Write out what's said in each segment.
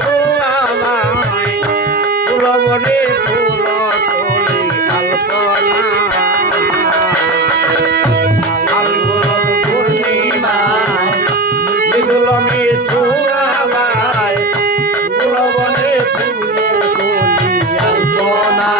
ঠোয়াবায় পুলবনে ফুল তোলে আলপনা ফাল্গুন পূর্ণিমায় মৃদুলমে ঠোয়াবায় পুলবনে ফুলের কলি আলপনা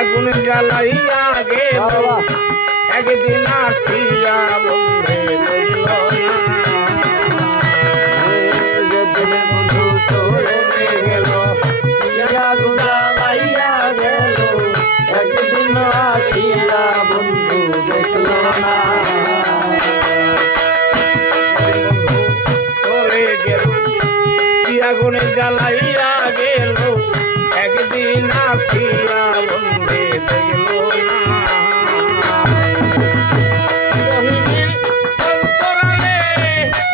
আগুন জ্বালাইয়া গেল একদিন আসিয়া বন্ধে লইল বন্ধু চলে গেল আগুন জ্বালাইয়া গেল একদিন আসিয়া বন্ধু দেখল না চলে গেল আগুন জ্বালাইয়া গেল একদিন আসিয়া বন্ধে দেখল না রহিমের অন্তরালে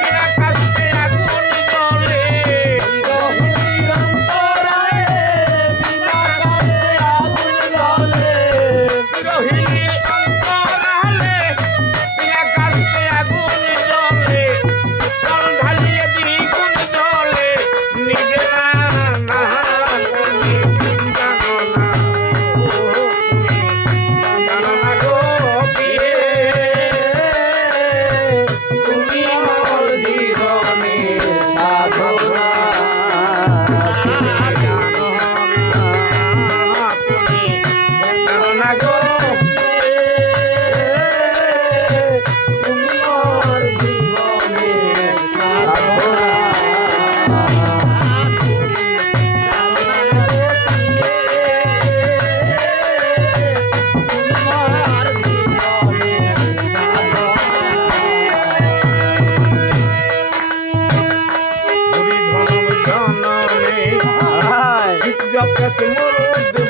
বিনা কাস্তে আগুন জ্বলে রহিমের অন্তরালে বিনা কাস্তে আগুন জ্বলে রহিমের অন্তরালে বিনা কাস্তে আগুন জ্বলে জল ঢালিয়ে দ্বিগুণ জ্বলে নিবে না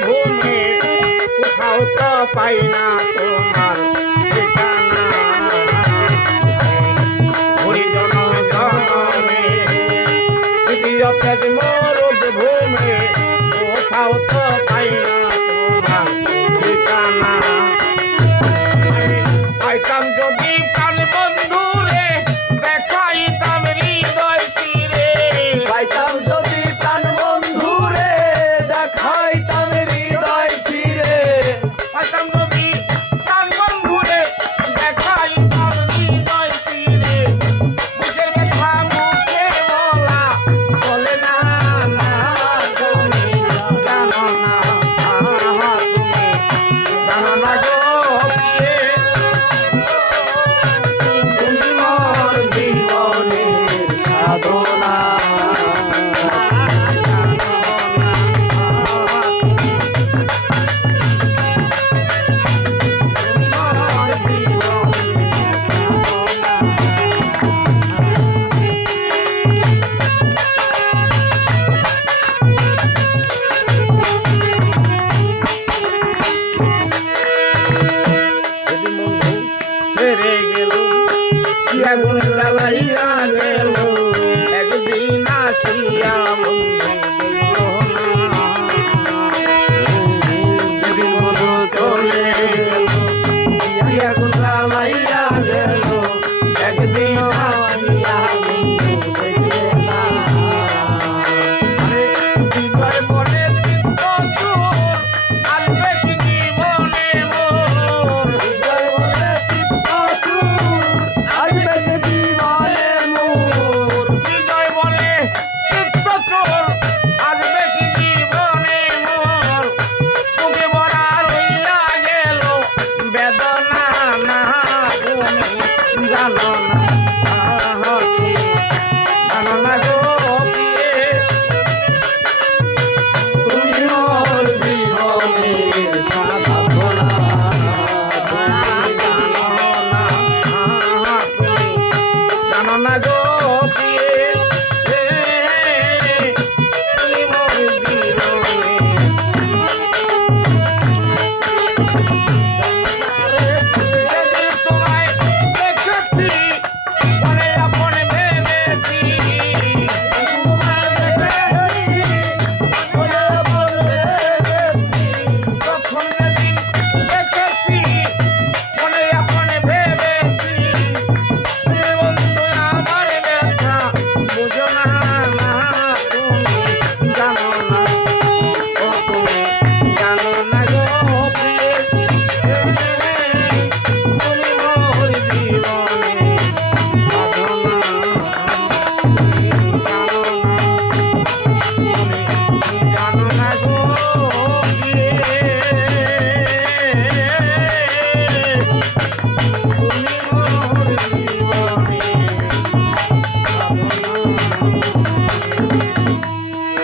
ভূমি কোথাও তো পাই না তোমার ঠিকানা হরিজন জনমে মরুদ ভূমি কোথাও তো পাই না তোমার ঠিকানা পাইতাম যদি প্রাণ বন্ধু রে দেখাইতাম হৃদয় চিরে পাইতাম যদি প্রাণ বন্ধু রে দেখাইতাম হৃদয় চিরে পাইতাম যদি প্রাণ বন্ধু রে দেখাইতাম হৃদয় চিরে বুকের ব্যথা মুখে বলা চলে না তুমি জানো না গো প্রিয়ে তুমি মোর জীবনের সাধনা ছেড়ে গেল আগুন জ্বালাইয়া গেল একদিন আসিয়া বন্ধু চলে গেল আগুন জ্বালাইয়া গেল একদিন আসিয়া বন্ধু দেখলে না হৃদয় মনে চিত্ত আর জীবনে জানো না গো